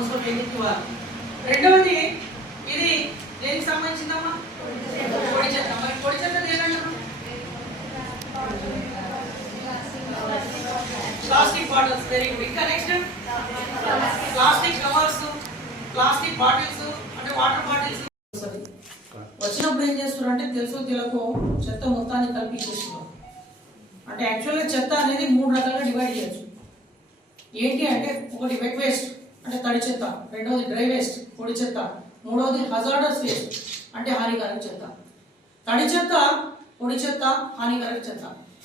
ఎందుకు ఇవ్వాలి రెండవది ఇది దేనికి సంబంధించిందమ్మా? పొడి చెత్త. మరి పొడి చెత్త దేనంటారు ప్లాస్టిక్ బాటిల్స్. వెరీ గుడ్ ఇంకా next plastic covers plastic bottles అంటే వాటర్ బాటిల్స్. వచ్చినప్పుడు ఏం చేస్తున్నారు అంటే తెలుసు తెలుగు చెత్త మొత్తాన్ని కలిపి అంటే యాక్చువల్గా చెత్త అనేది మూడు రకాలుగా డివైడ్ చేయొచ్చు. ఏంటి అంటే ఒకటి వెట్ వేస్ట్ అంటే తడి చెత్త రెండవది డ్రై వేస్ట్ పొడి చెత్త మూడవది హజార్డస్ వేస్ట్ అంటే హానికారక చెత్త. తడి చెత్త పొడి చెత్త హానికారక చెత్త.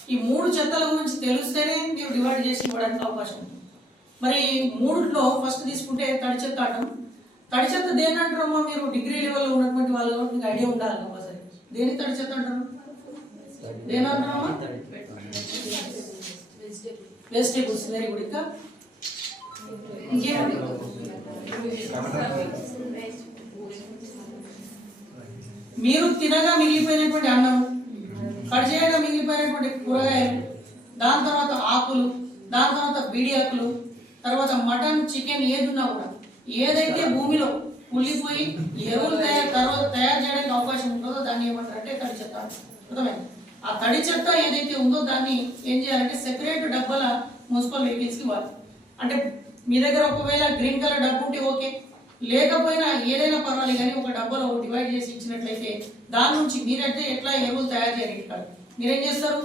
ఈ మూడు చెత్తల గురించి తెలిస్తేనే మీరు డివైడ్ చేసి ఇవ్వడానికి అవకాశం ఉంది. మరి మూడులో ఫస్ట్ తీసుకుంటే తడి చెత్త అంటాం. తడి చెత్త దేని అంటారమ్మా మీరు? డిగ్రీ లెవెల్లో ఉన్నటువంటి వాళ్ళు మీకు ఐడియా ఉండాలి కంపల్సరీ. దేని తడి చెత్త అంటారు? దేని అంటారమ్మా? వెజిటేబుల్స్ వెరీ గుడ్ ఇంకా? ఇంకేమండి? మీరు తినగా మిగిలిపోయినటువంటి అన్నం కట్ చేయగా మిగిలిపోయినటువంటి కూరగాయలు దాని తర్వాత ఆకులు దాని తర్వాత బిడియాకులు ఆకులు తర్వాత మటన్ చికెన్ ఏది ఉన్నా కూడా ఏదైతే భూమిలో కుళ్ళిపోయి ఎరువులు తయారు తర్వాత తయారు చేయడానికి అవకాశం ఉంటుందో దాన్ని ఏమంటారు అంటే తడి చెత్త. అర్థమైంది? ఆ తడి చెత్త ఏదైతే ఉందో దాన్ని ఏం చేయాలంటే సెపరేట్ డబ్బాల మున్సిపల్ వెహికల్స్కి ఇవ్వాలి అంటే మీ దగ్గర ఒకవేళ గ్రీన్ కలర్ డబ్బు ఉంటే ఓకే లేకపోయినా ఏదైనా పర్వాలేదు కానీ ఒక డబ్బాలో డివైడ్ చేసి ఇచ్చినట్లయితే దాని నుంచి మీరైతే ఎట్లా ఎరువులు తయారు చేయాలి మీరేం చేస్తారు?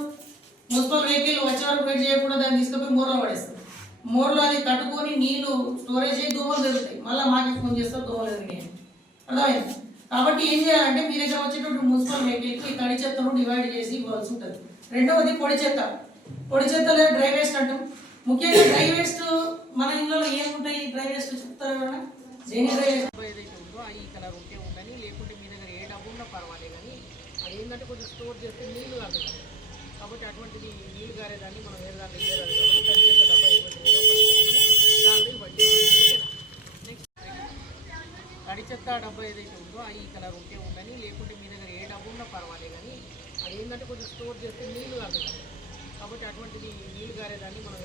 మున్సిపల్ వెహికల్ వచ్చే వరకు వెయిట్ చేయకుండా దాన్ని తీసుకుపోయి మోర్లో పడేస్తారు. మోర్లో అది తట్టుకొని నీళ్ళు స్టోరేజ్ అయ్యి దోమలు పెరుగుతాయి మళ్ళీ మాకే ఫోన్ చేస్తారు దోమలు ఎదిగినాయి అర్థమైంది? కాబట్టి ఏం చేయాలంటే మీ దగ్గర వచ్చేటప్పుడు మున్సిపల్ వెహికల్కి కడి తడి చెత్తను డివైడ్ చేసి ఇవ్వాల్సి ఉంటుంది. రెండవది పొడి చెత్త. పొడి చెత్త లేదా డ్రై వేస్ట్ అంటాం. ముఖ్యంగా డ్రై వేస్ట్ మన ఇళ్ళలో ఏముంటాయి డ్రై వేస్ట్ చెప్తారు ఎవరైనా దేని డ్రై వేస్ట్ ఏదైతే ఉందో ఆ ఈ కలర్ ఉంటే ఉండని లేకుంటే మీ దగ్గర ఏ డబ్బు ఉన్నా పర్వాలేదు కానీ అది ఏంటంటే కొంచెం స్టోర్ చేస్తే నీళ్ళు కాదు కాబట్టి అటువంటిది నీళ్ళు గారేదాన్ని మనం వేరే దాన్ని వేయాలి కాబట్టి చెత్త డబ్బా నెక్స్ట్ తడి చెత్త డబ్బా ఏదైతే ఉందో ఈ కలర్ ఉంటే ఉండని లేకుంటే మీ దగ్గర ఏ డబ్బు ఉన్నా పర్వాలేదు కానీ అది ఏంటంటే కొంచెం స్టోర్ చేస్తే నీళ్ళు కాదు కాబట్టి అటువంటిది నీళ్ళు గారేదాన్ని మనం